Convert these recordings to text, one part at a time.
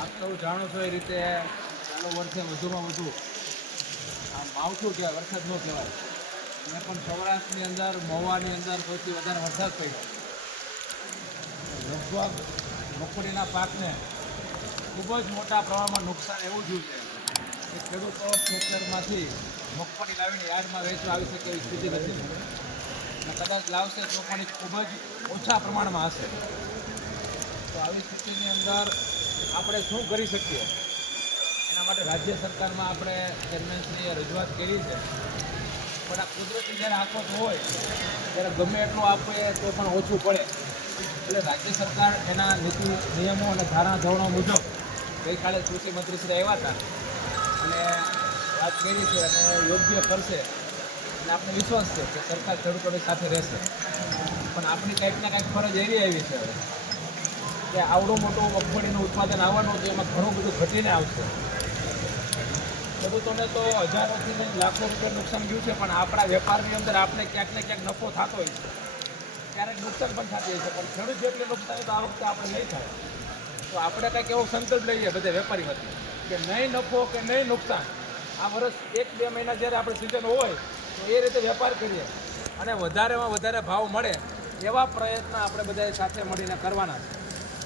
આપ સૌ જાણો છો એ રીતે ચાલુ વર્ષે વધુમાં વધુ આ માવઠું કહેવાય, વરસાદ ન કહેવાય, અને પણ સૌરાષ્ટ્રની અંદર મહુવાની અંદર સૌથી વધારે વરસાદ પડ્યો. લગભગ મગફળીના પાકને ખૂબ જ મોટા પ્રમાણમાં નુકસાન એવું થયું છે કે ખેડૂતો ખેતરમાંથી મગફળી લાવીને યાર્ડમાં વેચવા આવી શકે એવી સ્થિતિ નથી, અને કદાચ લાવશે તો પણ ખૂબ જ ઓછા પ્રમાણમાં હશે. તો આવી સ્થિતિની અંદર આપણે શું કરી શકીએ એના માટે રાજ્ય સરકારમાં આપણે ચેરમેનશ્રીએ રજૂઆત કરી છે. પણ આ કુદરતી જ્યારે આફત હોય ત્યારે ગમે એટલું આપીએ તો પણ ઓછું પડે, એટલે રાજ્ય સરકાર એના નીતિ નિયમો અને ધારાધોરણો મુજબ ગઈકાલે કૃષિ મંત્રીશ્રી આવ્યા હતા અને વાત કરી છે અને યોગ્ય કરશે, અને આપણે વિશ્વાસ છે કે સરકાર ખેડૂતોની સાથે રહેશે. પણ આપણી કંઈક ને કંઈક ફરજ એવી આવી છે હવે કે આવડું મોટું મગફળીનું ઉત્પાદન આવવાનું હતું, એમાં ઘણું બધું ઘટીને આવશે. ખેડૂતોને તો હજારોથી લઈને લાખો રૂપિયા નુકસાન થયું છે, પણ આપણા વેપારની અંદર આપણે ક્યાંક ને ક્યાંક નફો થતો હોય છે, ક્યારેક નુકસાન પણ થતી હોય છે, પણ ખેડૂત જેટલી નુકસાન તો આ વખતે આપણે નહીં થાય. તો આપણે કંઈક એવો સંકલ્પ લઈએ બધા વેપારીમાંથી કે નહીં નફો કે નહીં નુકસાન. આ વર્ષ 1-2 મહિના જ્યારે આપણે સિઝન હોય તો એ રીતે વેપાર કરીએ અને વધારેમાં વધારે ભાવ મળે એવા પ્રયત્ન આપણે બધા સાથે મળીને કરવાના છે.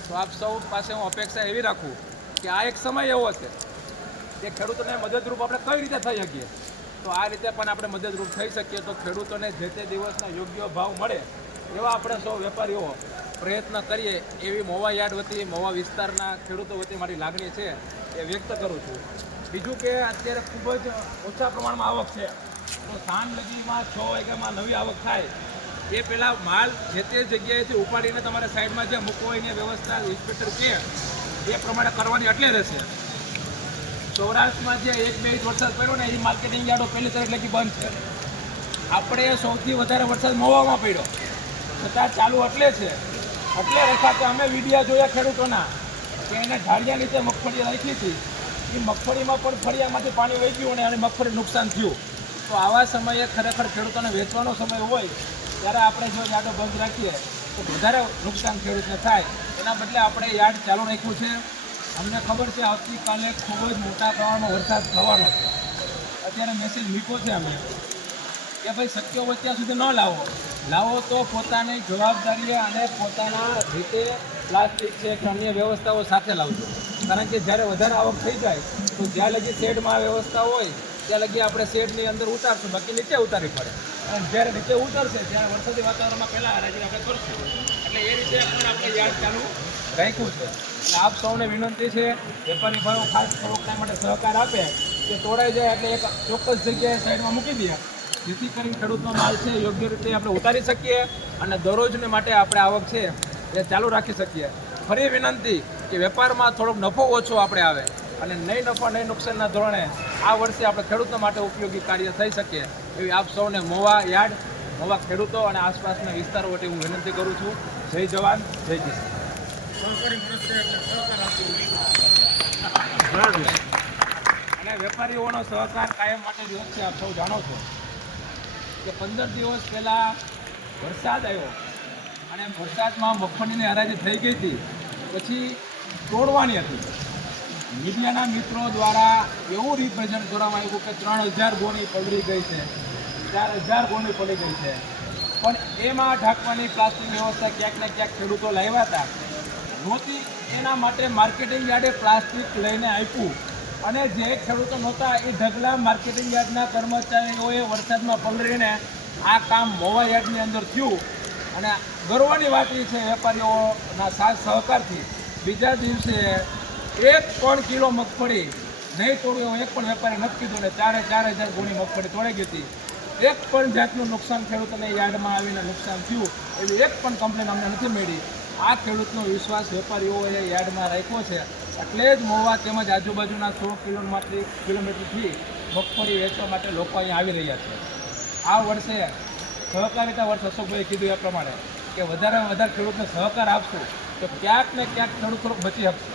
તો આપ સૌ પાસે હું અપેક્ષા એવી રાખું કે આ એક સમય એવો છે કે ખેડૂતોને મદદરૂપ આપણે કઈ રીતે થઈ શકીએ, તો આ રીતે પણ આપણે મદદરૂપ થઈ શકીએ. તો ખેડૂતોને જે તે દિવસના યોગ્ય ભાવ મળે એવા આપણે સૌ વેપારીઓ પ્રયત્ન કરીએ એવી મહુવા યાર્ડ વતી, મહુવા વિસ્તારના ખેડૂતો વતી મારી લાગણી છે એ વ્યક્ત કરું છું. બીજું કે અત્યારે ખૂબ જ ઓછા પ્રમાણમાં આવક છે, તો સાંજ લગીમાં 6 વાગ્યામાં નવી આવક થાય એ પહેલાં માલ જે તે જગ્યાએથી ઉપાડીને તમારે સાઈડમાં જે મૂકવો હોય એની વ્યવસ્થા ઇન્સ્પેક્ટર કહે એ પ્રમાણે કરવાની એટલે રહેશે. સૌરાષ્ટ્રમાં જે 1-2 ઇંચ વરસાદ પડ્યો ને એ માર્કેટિંગ યાર્ડો પહેલી તારીખ લગી બંધ છે. આપણે સૌથી વધારે વરસાદ મહુવામાં પડ્યો છતાં ચાલુ એટલે છે, એટલે રખાતે અમે વિડીયા જોયા ખેડૂતોના કે એને ઢાળિયા નીચે મગફળી રાખી હતી, એ મગફળીમાં પણ ફળિયામાંથી પાણી વહી ગયું અને મગફળી નુકસાન થયું. તો આવા સમયે ખરેખર ખેડૂતોને વેચવાનો સમય હોય ત્યારે આપણે જો યાર્ડો બંધ રાખીએ તો વધારે નુકસાન ખેડૂતને થાય. એના બદલે આપણે યાર્ડ ચાલુ રાખ્યું છે. અમને ખબર છે આવતીકાલે ખૂબ જ મોટા પ્રમાણમાં વરસાદ થવાનો છે. અત્યારે મેસેજ મૂક્યો છે અમે કે ભાઈ શક્ય હોય ત્યાં સુધી ન લાવો તો પોતાની જવાબદારી અને પોતાના રીતે પ્લાસ્ટિક છે કે અન્ય વ્યવસ્થાઓ સાથે લાવજો. કારણ કે જ્યારે વધારે આવક થઈ જાય તો જ્યાં લગી શેડમાં વ્યવસ્થા હોય ત્યાં લગી આપણે શેડની અંદર ઉતારશું, બાકી નીચે ઉતારવી પડે. અને જ્યારે નીચે ઉતરશે ત્યારે વરસાદી વાતાવરણમાં પહેલાં હરાજી આપણે કરશું. એટલે એ રીતે પણ આપણે યાર્ડ ચાલુ રાખ્યું છે. એટલે આપ સૌને વિનંતી છે, વેપારી ભાઈઓ ખાસ થોડોક માટે સહકાર આપે કે તોડાઈ જાય એટલે એક ચોક્કસ જગ્યાએ સાઈડમાં મૂકી દઈએ, જેથી કરીને ખેડૂતનો માલ છે યોગ્ય રીતે આપણે ઉતારી શકીએ અને દરરોજને માટે આપણે આવક છે એ ચાલુ રાખી શકીએ. ફરી વિનંતી કે વેપારમાં થોડોક નફો ઓછો આપણે આવે અને નહીં નફા નહીં નુકસાનના ધોરણે આ વર્ષે આપણે ખેડૂતો માટે ઉપયોગી કાર્ય થઈ શકે એવી આપ સૌને મહુવા યાર્ડ, મહુવા ખેડૂતો અને આસપાસના વિસ્તારો વટી હું વિનંતી કરું છું. જય જવાન, જય કિસાન. અને વેપારીઓનો સહકાર કાયમ માટે દિવસ છે. આપ સૌ જાણો છો કે 15 દિવસ પહેલાં વરસાદ આવ્યો અને વરસાદમાં મગફળીની હરાજી થઈ ગઈ હતી, પછી તોડવાની હતી. મીડિયાના મિત્રો દ્વારા એવું રિપ્રેઝન્ટ કરવામાં આવ્યું કે 3000 ગોણી પલળી ગઈ છે, 4000 ગોણી પડી ગઈ છે, પણ એમાં ઢાંકવાની પ્લાસ્ટિક વ્યવસ્થા ક્યાંક ને ક્યાંક ખેડૂતો લાવ્યા હતા નહોતી. એના માટે માર્કેટિંગ યાર્ડે પ્લાસ્ટિક લઈને આપ્યું અને જે ખેડૂતો નહોતા એ ઢગલા માર્કેટિંગ યાર્ડના કર્મચારીઓએ વરસાદમાં પલળીને આ કામ મહુવા યાર્ડની અંદર થયું. અને ગર્વની વાત એ છે વેપારીઓના સાથ સહકારથી બીજા દિવસે 1 કિલો મગફળી નહીં તોડ્યું, એક પણ વેપારી નથી કીધું ને 4000 ગોણી મગફળી તોડાઈ ગઈ હતી. એક પણ જાતનું નુકસાન ખેડૂતોને યાર્ડમાં આવીને નુકસાન થયું એવી એક પણ કમ્પ્લેન અમને નથી મળી. આ ખેડૂતનો વિશ્વાસ વેપારીઓએ યાર્ડમાં રાખ્યો છે, એટલે જ મહુવા તેમજ આજુબાજુના 100 કિલોમીટરથી મગફળી વેચવા માટે લોકો અહીંયા આવી રહ્યા છે. આ વર્ષે સહકારિતા વર્ષ અશોકભાઈએ કીધું એ પ્રમાણે કે વધારેમાં વધારે ખેડૂતને સહકાર આપશું તો ક્યાંક ને ક્યાંક ખેડૂત થોડોક બચી શકશે.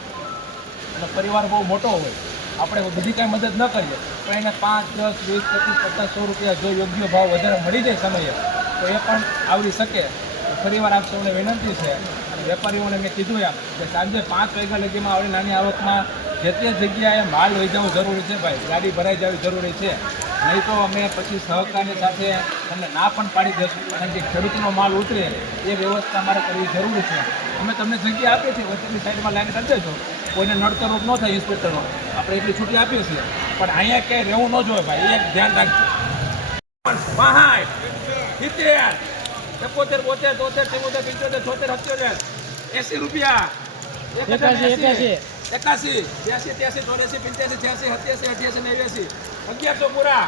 અને પરિવાર બહુ મોટો હોય, આપણે બધી કાંઈ મદદ ન કરીએ પણ એને 5, 10, 20, 25, 50, 100 રૂપિયા જો યોગ્ય ભાવ વધારે મળી જાય સમયે તો એ પણ આવડી શકે. ફરીવાર આપ સૌને વિનંતી છે અને વેપારીઓને મેં કીધું એમ કે સાંજે 5 વાગ્યા લગીમાં આવડી નાની આવકમાં જે તે જગ્યાએ માલ લઈ જવો જરૂરી છે ભાઈ, ગાડી ભરાઈ જવી જરૂરી છે. નહીં તો અમે પછી સહકારની સાથે તમને ના પણ પાડી દઈશું. અને જે ખેડૂતનો માલ ઉતરે એ વ્યવસ્થા અમારે કરવી જરૂરી છે. અમે તમને જગ્યા આપીએ છીએ, વચ્ચેની સાઈડમાં લાઈન કરી દેજો, કોઈને નડતરરૂપ ન થાય. ઇન્સ્પેક્ટરો આપણે એટલી છૂટી આપીએ છીએ, પણ અહીંયા ક્યાંય રહેવું ન જોઈએ ભાઈ, એ ધ્યાન રાખજો. 65, 70, 71, 72, 73, 74, 75, 80 રૂપિયા, 81, 81, 82, 83, 84, 85, 86, 87, 88, 1100 પૂરા,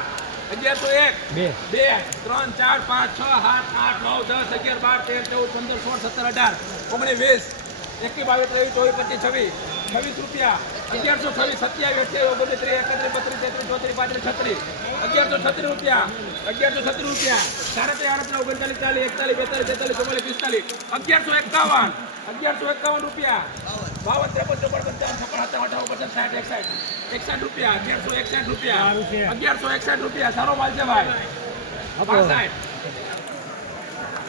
1101, 2, 3, 4, 5, 6, 7, 8, 9, 10, 11, 12, 13, 14, 15, 16, 17, 18, 19, 20, 21, 22, 23, 24, 25, 26 રૂપિયા, 1126, 27, 28, 29, 30, 31, 32, 33, 34, 35, 36, 1136 રૂપિયા, 1136 રૂપિયા, 37, 38, 39, 40, 41, 42, 43, 44, 45, 1151 રૂપિયા, 52, 53, 54, 55, 58, 61 રૂપિયા, 1161 રૂપિયા, 1161 રૂપિયા, સારો માલ છે ભાઈ. 62,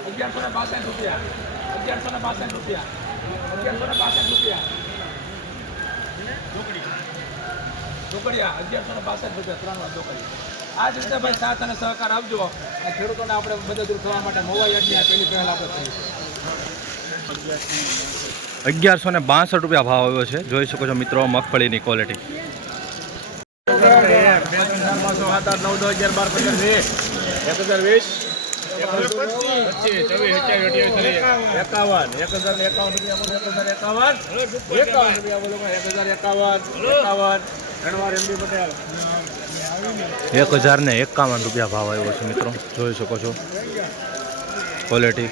1162 રૂપિયા, 1162 રૂપિયા, 1162 રૂપિયા, ઢોકળિયા 1162 રૂપિયા, 3 વાર ઢોકળી. આ જ રીતે ભાઈ સાથ અને સહકાર આપજો અને ખેડૂતોને આપણે મદદરૂપ થવા માટે મોવાઈ અડ્યા પેલી પહેલ આપણે થઈ. 1162 રૂપિયા ભાવ આવ્યો છે. જોઈ શકો છો મિત્રો મગફળીની ક્વોલિટી. 1051 રૂપિયા ભાવ આવ્યો છે મિત્રો, જોઈ શકો છો ક્વોલિટી.